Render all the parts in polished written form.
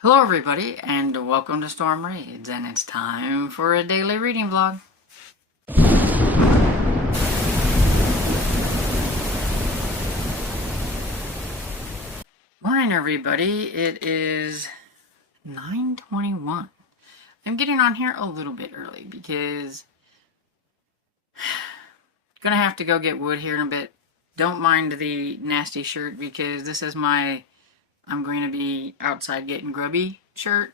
Hello everybody, and welcome to Storm Raids, and it's time for a daily reading vlog. Morning everybody, it is 9:21. I'm getting on here a little bit early because I'm gonna have to go get wood here in a bit. Don't mind the nasty shirt because this is my I'm going to be outside getting grubby shirt,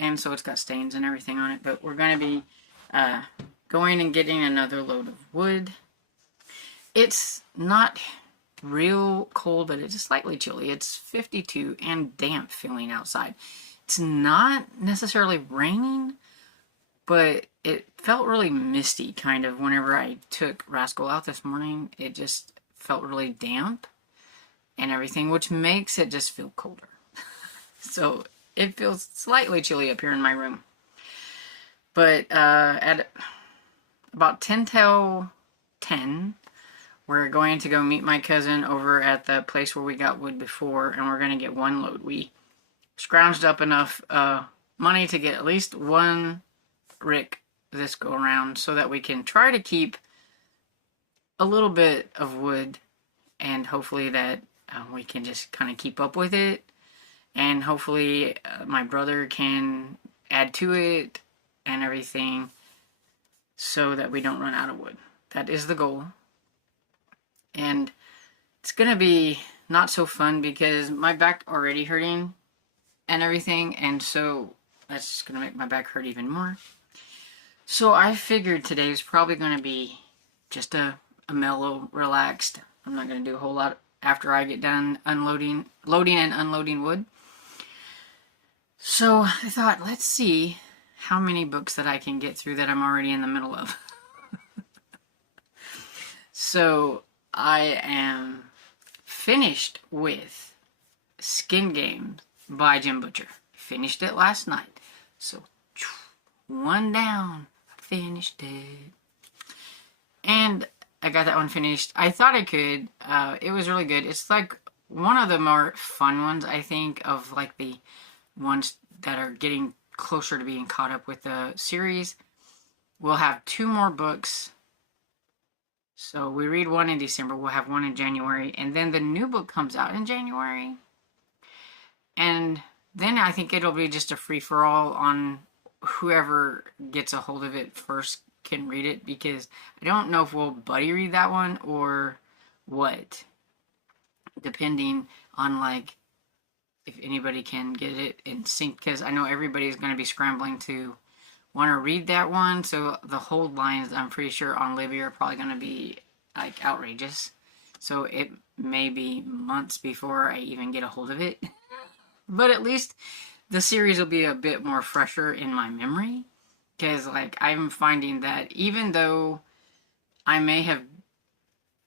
and so it's got stains and everything on it, but we're going to be going and getting another load of wood. It's not real cold, but it's slightly chilly. It's 52 and damp feeling outside. It's not necessarily raining, but it felt really misty kind of whenever I took Rascal out this morning. It just felt really damp and everything, which makes it just feel colder. So it feels slightly chilly up here in my room. But at about 10 till 10, we're going to go meet my cousin over at the place where we got wood before, and we're going to get one load. We scrounged up enough money to get at least one rick this go around so that we can try to keep a little bit of wood, and hopefully that we can just kind of keep up with it, and hopefully my brother can add to it and everything so that we don't run out of wood. That is the goal. And it's gonna be not so fun because my back already hurting and everything, and so that's just gonna make my back hurt even more. So I figured today is probably gonna be just a mellow, relaxed. I'm not gonna do a whole lot after I get done loading and unloading wood. So I thought, let's see how many books that I can get through that I'm already in the middle of. So I am finished with Skin Games by Jim Butcher. Finished it last night. So one down. I finished it. And I got that one finished. I thought I could. It was really good. It's like one of the more fun ones, I think, of like the ones that are getting closer to being caught up with the series. We'll have 2 more books. So we read one in December, we'll have one in January, and then the new book comes out in January. And then I think it'll be just a free-for-all on whoever gets a hold of it first can read it, because I don't know if we'll buddy read that one or what, depending on like if anybody can get it in sync, because I know everybody's going to be scrambling to want to read that one. So the hold lines, I'm pretty sure, on Libby are probably going to be like outrageous. So it may be months before I even get a hold of it. But at least the series will be a bit more fresher in my memory. Because like I'm finding that even though I may have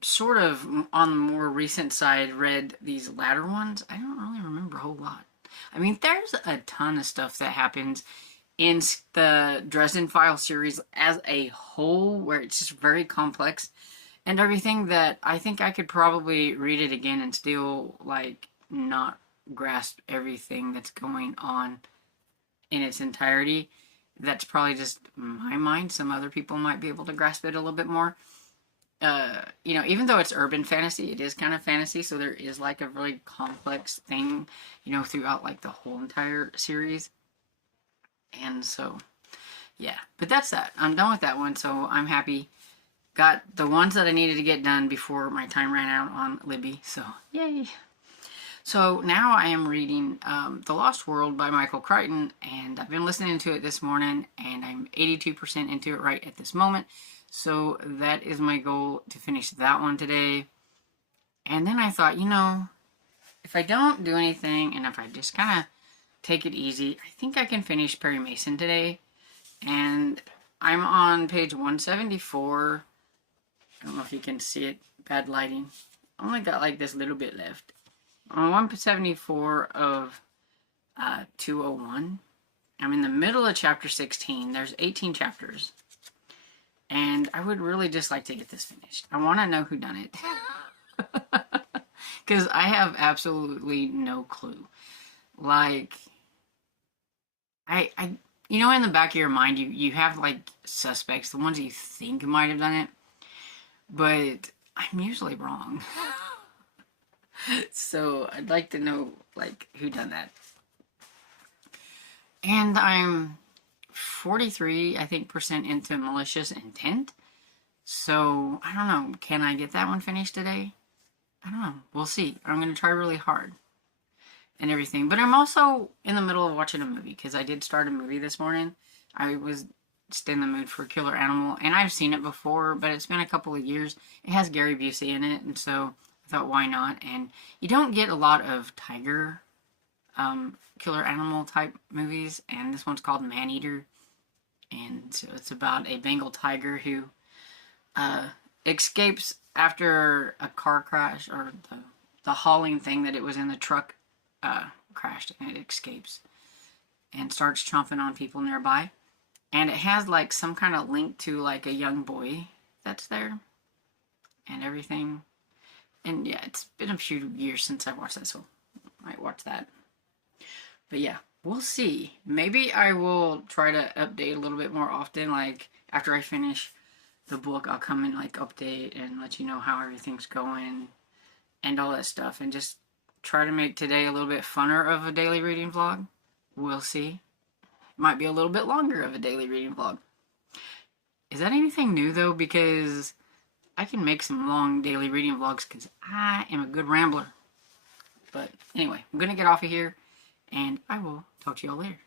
sort of on the more recent side read these latter ones, I don't really remember a whole lot. I mean, there's a ton of stuff that happens in the Dresden Files series as a whole, where it's just very complex and everything, that I think I could probably read it again and still like not grasp everything that's going on in its entirety. That's probably just my mind. Some other people might be able to grasp it a little bit more. You know, even though it's urban fantasy, it is kind of fantasy, so there is like a really complex thing, you know, throughout like the whole entire series. And so, yeah, but that's that. I'm done with that one, so I'm happy. Got the ones that I needed to get done before my time ran out on Libby, so yay. So now I am reading The Lost World by Michael Crichton, and I've been listening to it this morning, and I'm 82% into it right at this moment. So that is my goal, to finish that one today. And then I thought, you know, if I don't do anything and if I just kind of take it easy, I think I can finish Perry Mason today. And I'm on page 174. I don't know if you can see it. Bad lighting. I only got like this little bit left. On 174 of 201. I'm in the middle of chapter 16. There's 18 chapters. And I would really just like to get this finished. I want to know who done it. Because I have absolutely no clue. Like, you know, in the back of your mind, you have like suspects, the ones you think might have done it, but I'm usually wrong. So I'd like to know like who done that. And I'm 43, I think, percent into malicious intent. So I don't know. Can I get that one finished today? I don't know. We'll see. I'm going to try really hard and everything. But I'm also in the middle of watching a movie because I did start a movie this morning. I was just in the mood for Killer Animal, and I've seen it before, but it's been a couple of years. It has Gary Busey in it, and so I thought, why not? And you don't get a lot of tiger killer animal type movies, and this one's called Maneater, and so it's about a Bengal tiger who escapes after a car crash, or the hauling thing that it was in the truck crashed, and it escapes and starts chomping on people nearby. And it has like some kind of link to like a young boy that's there and everything. And yeah, it's been a few years since I watched that, so I might watch that. But yeah, we'll see. Maybe I will try to update a little bit more often. Like after I finish the book, I'll come and like update and let you know how everything's going and all that stuff, and just try to make today a little bit funner of a daily reading vlog. We'll see. Might be a little bit longer of a daily reading vlog. Is that anything new though? Because I can make some long daily reading vlogs because I am a good rambler. But anyway, I'm gonna get off of here, and I will talk to y'all later.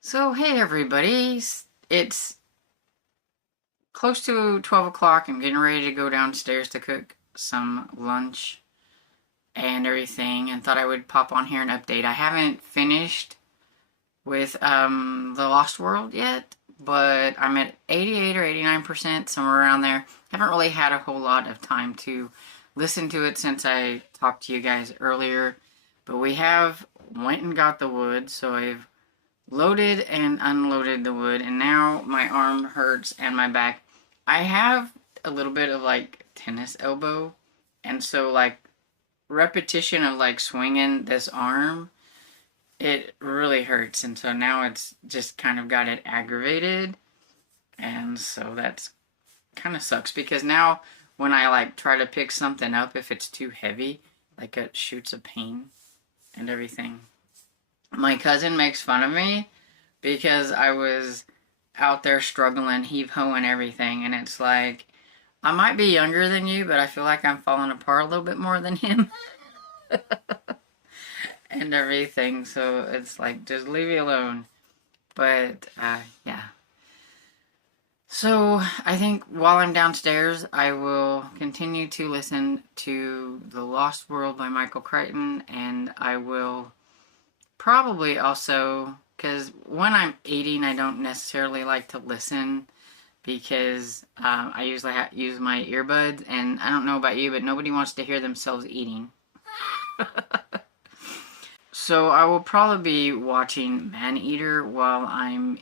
So hey everybody, it's close to 12 o'clock. I'm getting ready to go downstairs to cook some lunch and everything, and thought I would pop on here and update. I haven't finished with The Lost World yet, but I'm at 88 or 89%, somewhere around there. Haven't really had a whole lot of time to listen to it since I talked to you guys earlier, but we have went and got the wood, so I've loaded and unloaded the wood, and now my arm hurts and my back. I have a little bit of like tennis elbow, and so like repetition of like swinging this arm, it really hurts, and so now it's just kind of got it aggravated, and so that's kind of sucks, because now when I like try to pick something up, if it's too heavy, like it shoots a pain and everything. My cousin makes fun of me because I was out there struggling, heave-hoeing everything, and it's like, I might be younger than you, but I feel like I'm falling apart a little bit more than him. And everything, so it's like, just leave me alone. But, yeah. So, I think while I'm downstairs, I will continue to listen to The Lost World by Michael Crichton, and I will probably also, because when I'm eating, I don't necessarily like to listen, because I usually use my earbuds, and I don't know about you, but nobody wants to hear themselves eating. So I will probably be watching Maneater while I'm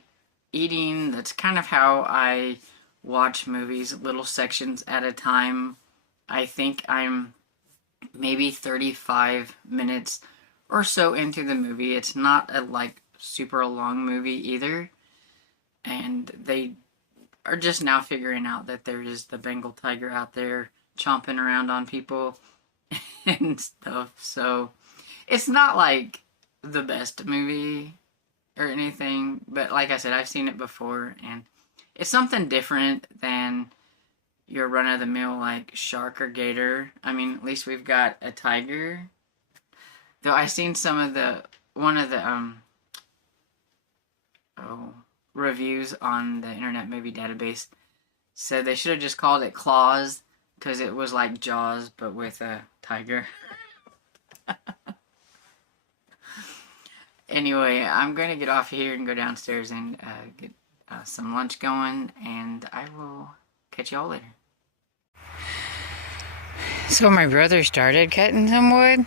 eating. That's kind of how I watch movies, little sections at a time. I think I'm maybe 35 minutes or so into the movie. It's not a like super long movie either, and they are just now figuring out that there is the Bengal tiger out there chomping around on people and stuff. So it's not like the best movie or anything, but like I said, I've seen it before, and it's something different than your run-of-the-mill like shark or gator. I mean, at least we've got a tiger. Though I've seen some of one of the reviews on the Internet Movie Database said they should have just called it Claws, because it was like Jaws but with a tiger. Anyway, I'm going to get off here and go downstairs and get some lunch going, and I will catch y'all later. So my brother started cutting some wood,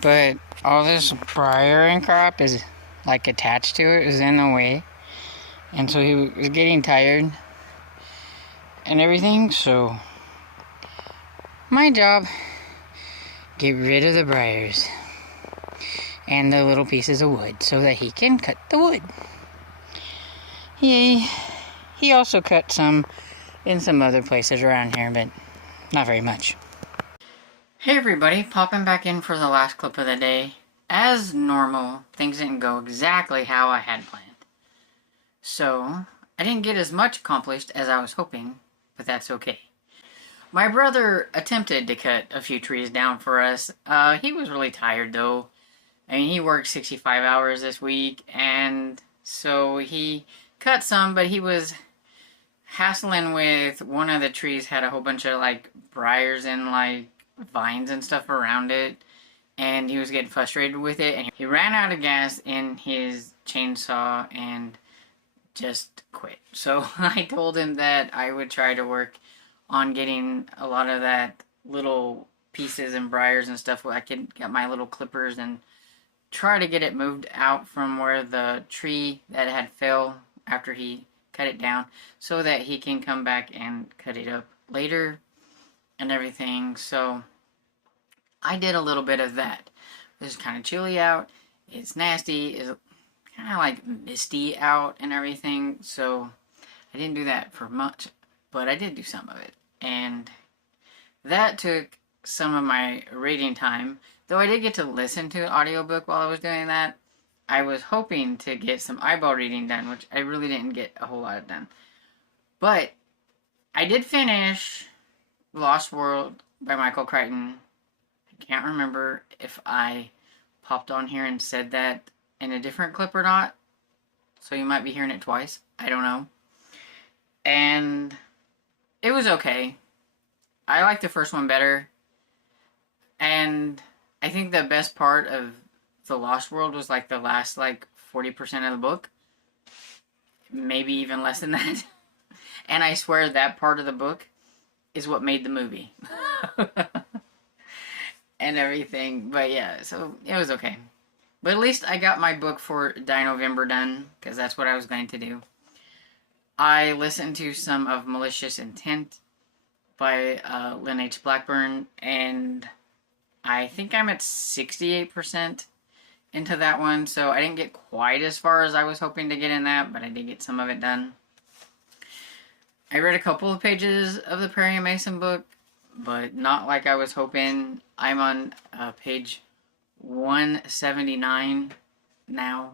but all this briar and crap is like attached to it, is in the way, and so he was getting tired, and everything, so my job, get rid of the briars and the little pieces of wood so that he can cut the wood. He also cut some in some other places around here, but not very much. Hey everybody, popping back in for the last clip of the day. As normal, things didn't go exactly how I had planned. So, I didn't get as much accomplished as I was hoping, but that's okay. My brother attempted to cut a few trees down for us. He was really tired though. I mean, he worked 65 hours this week, and so he cut some, but he was hassling with one of the trees, had a whole bunch of like briars and like vines and stuff around it, and he was getting frustrated with it, and he ran out of gas in his chainsaw and just quit. So I told him that I would try to work on getting a lot of that little pieces and briars and stuff. I could get my little clippers and try to get it moved out from where the tree that had fell after he cut it down, so that he can come back and cut it up later and everything. So I did a little bit of that. It's kind of chilly out, it's nasty, it's kind of like misty out and everything, so I didn't do that for much, but I did do some of it, and that took some of my reading time. Though I did get to listen to an audiobook while I was doing that, I was hoping to get some eyeball reading done, which I really didn't get a whole lot done. But I did finish Lost World by Michael Crichton. I can't remember if I popped on here and said that in a different clip or not, so you might be hearing it twice. I don't know. And it was okay. I like the first one better. And I think the best part of The Lost World was like the last like 40% of the book. Maybe even less than that. And I swear that part of the book is what made the movie. And everything. But yeah, so it was okay. But at least I got my book for Die November done, because that's what I was going to do. I listened to some of Malicious Intent by Lynn H. Blackburn, and I think I'm at 68% into that one, so I didn't get quite as far as I was hoping to get in that, but I did get some of it done. I read a couple of pages of the Perry and Mason book, but not like I was hoping. I'm on page 179 now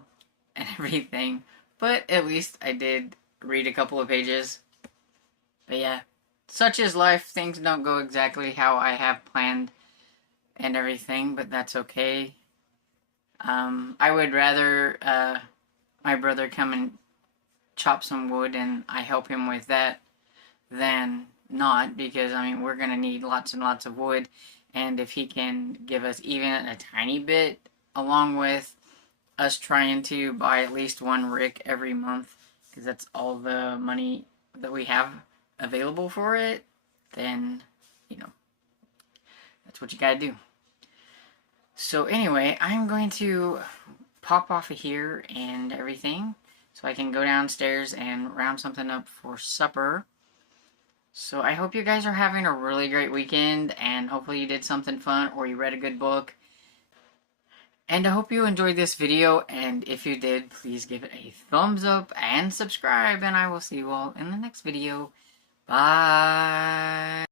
and everything, but at least I did read a couple of pages. But yeah, such is life. Things don't go exactly how I have planned and everything, but that's okay. I would rather my brother come and chop some wood and I help him with that than not, because I mean, we're gonna need lots and lots of wood, and if he can give us even a tiny bit, along with us trying to buy at least one rick every month, because that's all the money that we have available for it, then, you know, that's what you gotta do. So anyway, I'm going to pop off of here and everything, so I can go downstairs and round something up for supper. So I hope you guys are having a really great weekend, and hopefully you did something fun or you read a good book. And I hope you enjoyed this video, and if you did, please give it a thumbs up and subscribe, and I will see you all in the next video. Bye!